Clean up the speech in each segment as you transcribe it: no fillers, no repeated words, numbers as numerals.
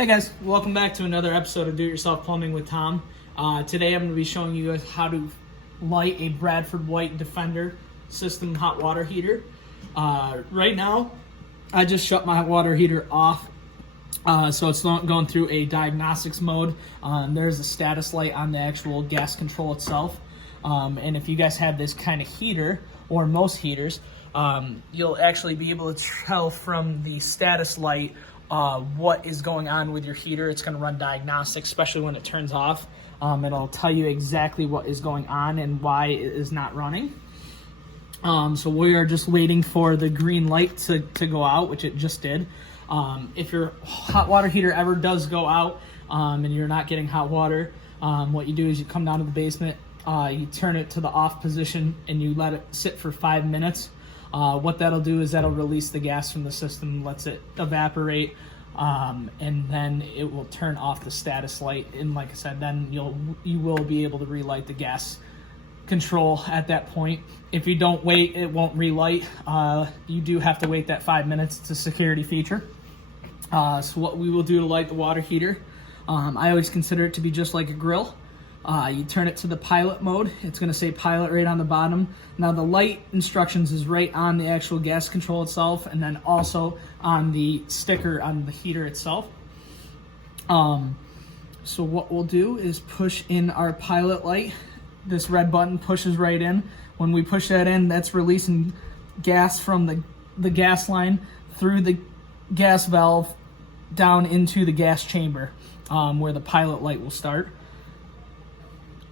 Hey guys, welcome back to another episode of Do-It-Yourself Plumbing with Tom. Today I'm going to be showing you guys how to light a Bradford White Defender system hot water heater. Right now, I just shut my hot water heater off, so it's not going through a diagnostics mode. There's a status light on the actual gas control itself. And if you guys have this kind of heater, or most heaters, you'll actually be able to tell from the status light what is going on with your heater. It's going to run diagnostics, especially when it turns off. It'll tell you exactly what is going on and why it is not running. So we are just waiting for the green light to go out, which it just did. If your hot water heater ever does go out and you're not getting hot water, what you do is you come down to the basement, you turn it to the off position, and you let it sit for 5 minutes. What that'll do is that'll release the gas from the system, lets it evaporate, and then it will turn off the status light. And like I said, then you will be able to relight the gas control at that point. If you don't wait, it won't relight. You do have to wait that 5 minutes. It's a security feature. So what we will do to light the water heater, I always consider it to be just like a grill. You turn it to the pilot mode. It's going to say pilot right on the bottom. Now the light instructions is right on the actual gas control itself, and then also on the sticker on the heater itself. So what we'll do is push in our pilot light. This red button pushes right in. When we push that in, that's releasing gas from the gas line through the gas valve down into the gas chamber, where the pilot light will start.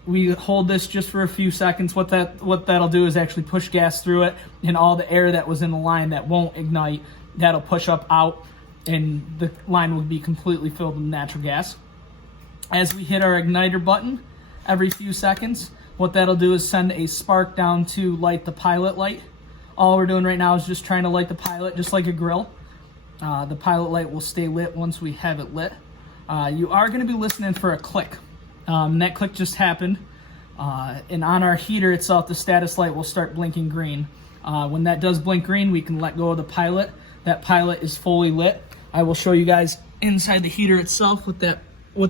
We hold this just for a few seconds. What that'll do is actually push gas through it, and all the air that was in the line that won't ignite, that'll push up out, and the line will be completely filled with natural gas. As we hit our igniter button every few seconds, what that'll do is send a spark down to light the pilot light. All we're doing right now is just trying to light the pilot just like a grill. The pilot light will stay lit once we have it lit. You are going to be listening for a click. That click just happened, and on our heater itself, the status light will start blinking green. When that does blink green, we can let go of the pilot. That pilot is fully lit. I will show you guys inside the heater itself what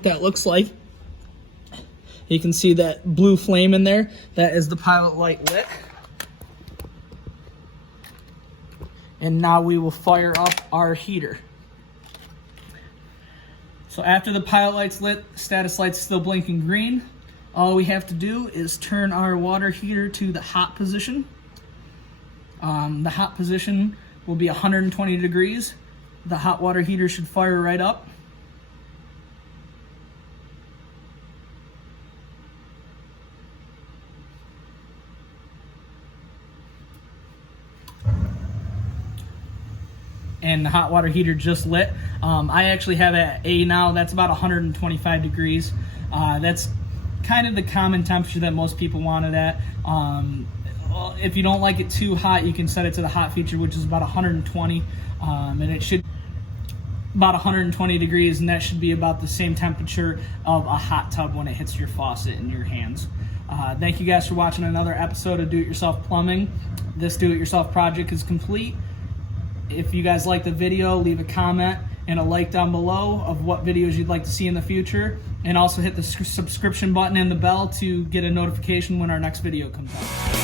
that looks like. You can see that blue flame in there. That is the pilot light lit. And now we will fire up our heater. So after the pilot light's lit, status light's still blinking green. All we have to do is turn our water heater to the hot position. The hot position will be 120 degrees. The hot water heater should fire right up. And the hot water heater just lit. I actually have it at A now. That's about 125 degrees. That's kind of the common temperature that most people want it at. If you don't like it too hot, you can set it to the hot feature, which is about 120, and it should about 120 degrees, and that should be about the same temperature of a hot tub when it hits your faucet in your hands. Thank you guys for watching another episode of Do-It-Yourself Plumbing. This do-it-yourself project is complete. If you guys like the video, leave a comment and a like down below of what videos you'd like to see in the future. And also hit the subscription button and the bell to get a notification when our next video comes out.